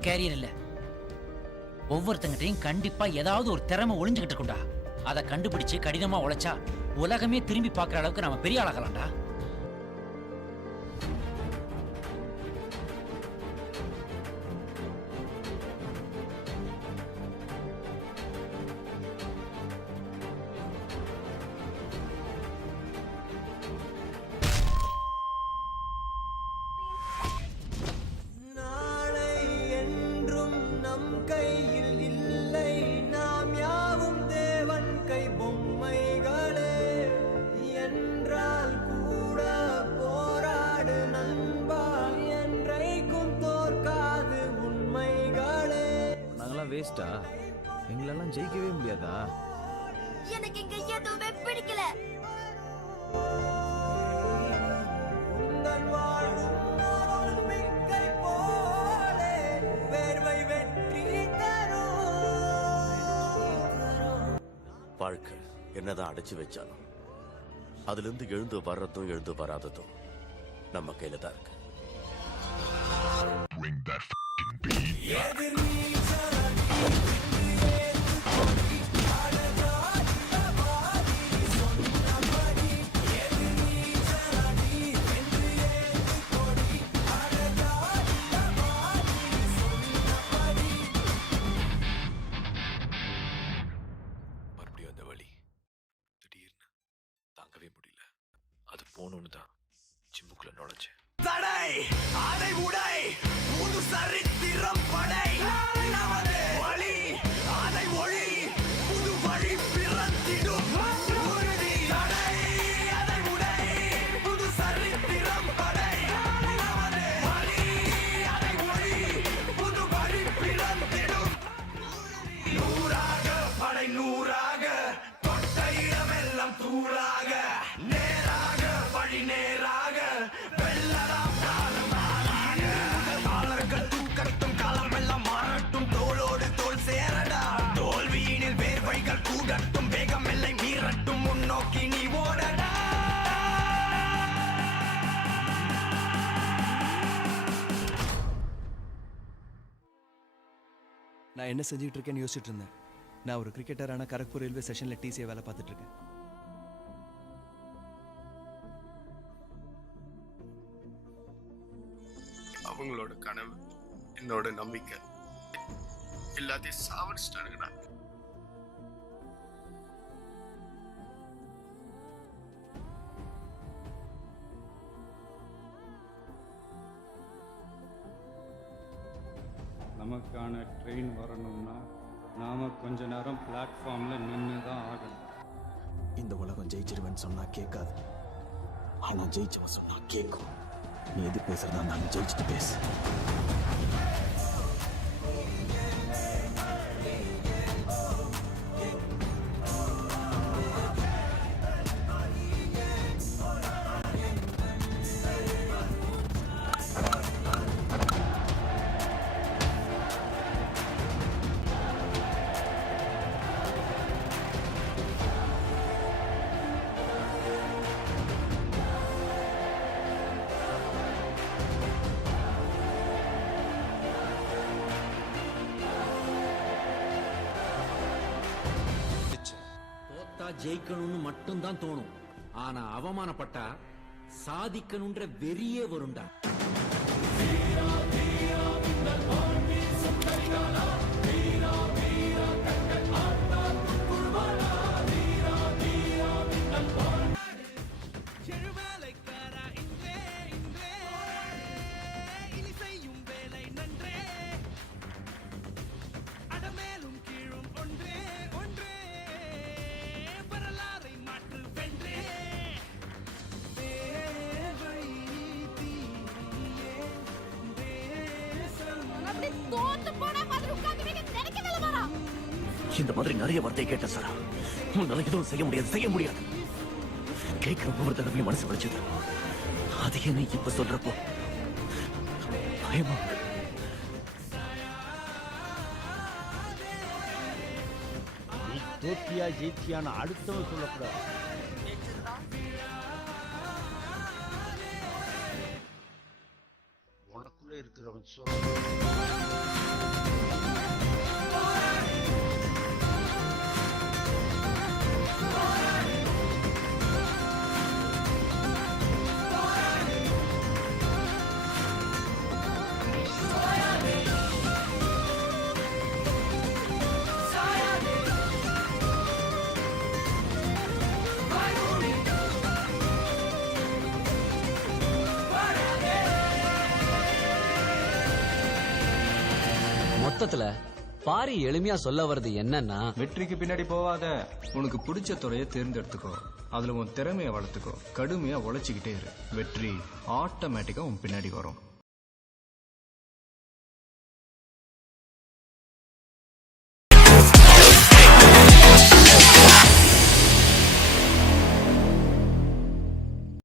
மட்டும் கேரியர் இல்ல, ஒவ்வொருத்தங்கிட்டையும் கண்டிப்பா ஏதாவது ஒரு திறமை ஒளிஞ்சுகிட்டு இருக்கும்டா. அதை கண்டுபிடிச்சு கடினமா உழைச்சா உலகமே திரும்பி பார்க்குற அளவுக்கு நம்ம பெரிய ஆளாகலாம்டா. வேஸ்டா? எங்களெல்லாம் ஜெயிக்கவே முடியாதா? எனக்கு இங்க எதுவுமே பிடிக்கல. வாழ்க்கை என்னதான் அடைச்சு வச்சாலும் அதுல இருந்து எழுந்து வர்றதும் எழுந்து வராததும் நம்ம கையில தான் இருக்கு. மறுபடியும் அந்த வலி திடீர்னு தாங்கவே முடியல. அது போகணும்னு தான் ஜிம்முக்குள்ள நுழைஞ்சேன். தடை அதை உடை புது சரித்திரம் படை நமது வழி அதை ஒளி புது வழி பிறந்திடும் உறுதி. தடை அதை உடை புது சரித்திரம் படை நமது வழி அதை ஒளி புது வழி பிறந்திடும். நூறாக படை நூறாக தொட்ட இடமெல்லாம் தூளாக நேராக வழி நேராக கூடட்டும் வேகம் எல்லை மீறட்டும் முன்னோக்கி நீ ஓடடா. நான் என்ன செஞ்சுட்டு இருக்கேன்னு யோசிச்சுட்டு இருந்தேன். நான் ஒரு கிரிக்கெட்டரான கரக்பூர் ரயில்வே ஸ்டேஷன்ல டிசிஏ வேலை பார்த்துட்டு இருக்கேன். அவங்களோட கனவு என்னோட நம்பிக்கை எல்லாத்தையும் சாவடிச்சிட்டானுங்கண்ணா. நமக்கான ட்ரெயின் வரணும்னா நாம கொஞ்ச நேரம் பிளாட்ஃபார்ம்ல நின்று தான் ஆகணும். இந்த உலகம் ஜெயிச்சிருவேன்னு சொன்னா கேட்காது, ஆனா ஜெயிச்சவன் சொன்னா கேட்கும். நீ எது பேசுறதா நான் ஜெயிச்சுட்டு பேசு. ஜெயிக்கணும்னு மட்டும்தான் தோணும், ஆனா அவமானப்பட்டா சாதிக்கணும்ன்ற வெறியே வரும்டா. இந்த மாதிரி நிறைய வார்த்தை கேட்ட சார், உன்னால எதுவும் செய்ய முடியாது. கேட்கிற ஒவ்வொரு தடவையும் மனசு வலிச்சது. அதையே நீ இப்ப சொல்றப்போ பயமா. நீ தோத்தியா ஜெயித்தியான அடுத்தவன் சொல்லக்கூடாது. உனக்குள்ள இருக்கிறவன் சொல்ல மொத்தத்துல பாரி எளிமையா சொல்ல வர்றது என்னன்னா, வெற்றிக்கு பின்னாடி போவாத, உனக்கு பிடிச்ச துறையை தேர்ந்தெடுத்துக்கோ, அதுல உன் திறமையை வளர்த்துக்கோ, கடுமையா உழைச்சிக்கிட்டே இரு, வெற்றி ஆட்டோமேட்டிக்கா உன் பின்னாடி வரும்.